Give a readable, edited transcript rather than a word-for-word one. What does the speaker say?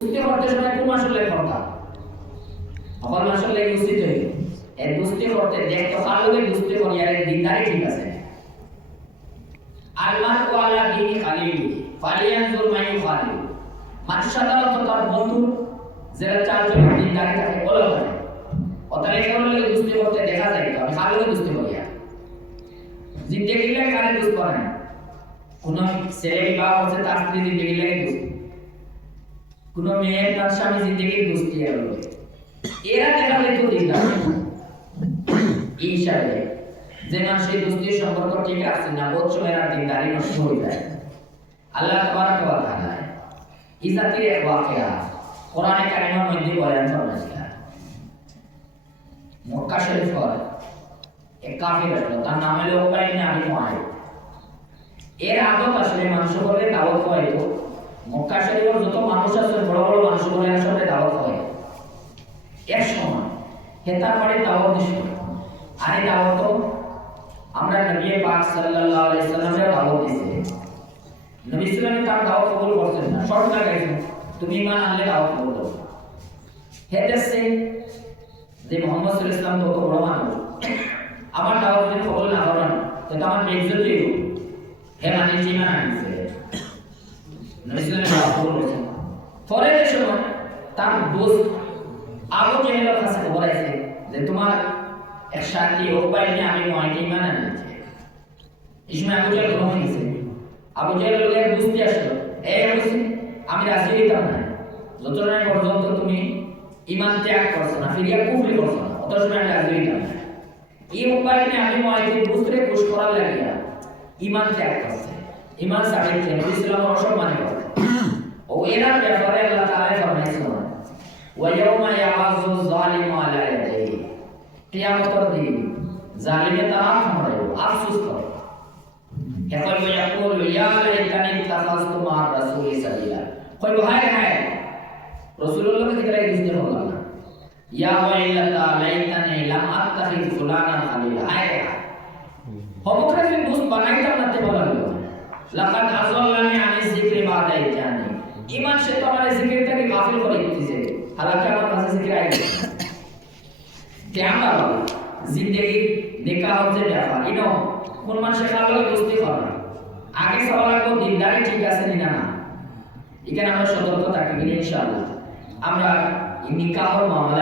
দুস্তি করতে সময় কোন মাসলে করতা অকল মাসলে উচিত হই এই দুস্তি করতে দেখতো কালকে দুস্তি করি আর দিনদারি ঠিক আছে আল্লাহ ওয়ালা দিন খালিল ফালিয়ানজুর মাই খালিল মানুষ সাধারণত তার বন্ধু যারা চারজন দিনদারি থাকে বলো থাকে অতএব করলে দুস্তি করতে দেখা যায় তো আমি কালকে দুস্তি করি জিন্দেগি লাগে কারে দুস্তি করে কোন ছেলে বিবাহ হচ্ছে তার স্ত্রী জিন্দেগি লাগে দুস্তি কোন মেয়ে তার স্বামী জিন্দেগির দুস্তি আর এরা দেখালে তো দিনদার ইনশাআল্লাহ যে মানুষের দুস্তির সম্পর্ক ঠিক আছে না বলছো এরা দিনদারি নষ্ট হয়ে যায় আল্লাহ তাবারক ওয়া তাআলা ইজাতির এক ওয়াকিয়া কোরআনে কারিমের মধ্যে বয়ান করেছেন মক্কা শরীফের এক কাফির আসলো তার নাম হলো উকবা ইবনে আবি মুআইদ এর আদত আসলে মানুষ বলে দাওয়াত হয়তো মক্কা শরীফের যত মানুষ আছে বড় বড় মানুষ বলে আসলে দাওয়াত হয় এক সময় হেতার বাড়ি দাওয়াত দিছিল আর এই দাওয়াত আমরা নবী পাক সাল্লাল্লাহু আলাইহি সাল্লামের দাওয়াত দিয়েছে নবী সাল্লাল্লাহু তার দাওয়াত কবুল করতেন না শর্ত লাগাইছেন তুমি ঈমান আনলে দাওয়াত কবুল করো হেদেশে যে মুহাম্মদ সাল্লাল্লাহু আলাইহি সাল্লাম তত বড় মানুষ আমার দাওয়াত যদি কবুল না করেন তাহলে আমার বেইজ্জতি হবে হে মানে ঈমান আনছে নবী সাল্লাল্লাহু আলাইহি সাল্লাম বলেছেন পরে সময় তার দোস্ত আবু জেহেলের কাছে খবর আছে যে তোমার এক সাথী উকবা ইবনে আবি মুআইদ ঈমান আনছে ইসমে আবু জেহেল গ্রহণ করেছে আবু জেহেলের লোকের বুঝতে আসলো এই বলছি আমি রাজি হইতাম না যতক্ষণ পর্যন্ত তুমি ঈমান ত্যাগ করছো না ফিরিয়া কুফরি করছো না অত সময় আমি রাজি হইতাম না এই উকবা ইবনে আবি মুআইদ বুঝতে খুশ করার লাগিয়া ঈমান ত্যাগ করছে ঈমান ছাড়িয়ে নবী ইসলামের অসম্মান করে ও এরা ব্যাপারে আল্লাহ তাআলা ফরমাইছেন ওয়ায়াউমা ইয়াযু যালিমু আলা ইয়াদিহি কিয়ামতের দিন জালিমে তারা থামবে আফসোস করে এখন ইয়াকুলু ইয়া লাইতানি তাখাযতু মা রাসূলি সাবিলা কই হায় হায় রাসূলুল্লাহকে দিকে দিতে হলো না ইয়া ওয়াইলাতা লাইতানি লাম আত্তাখিয ফুলানান খালিলা হায় হবকরে যে দোস্ত বানাইতাম না তে বলা হলো লাকাদ আযাল্লানি আনি যিকরি বাদা ইজানি ঈমান সে তো আমারে জিকির থেকে গাফিল করে দিতেছে হালাকি আমার কাছে জিকির আইছে কেমন জিন্দেগি নিকাহ হচ্ছে ব্যাপার ইনো কোন মানুষের কারণে দোস্তি করে আগে সবার আগে দিনদারি ঠিক আছে না না এখানে আমরা সতর্ক থাকি ইনশাআল্লাহ আমরা নিকাহর মামলা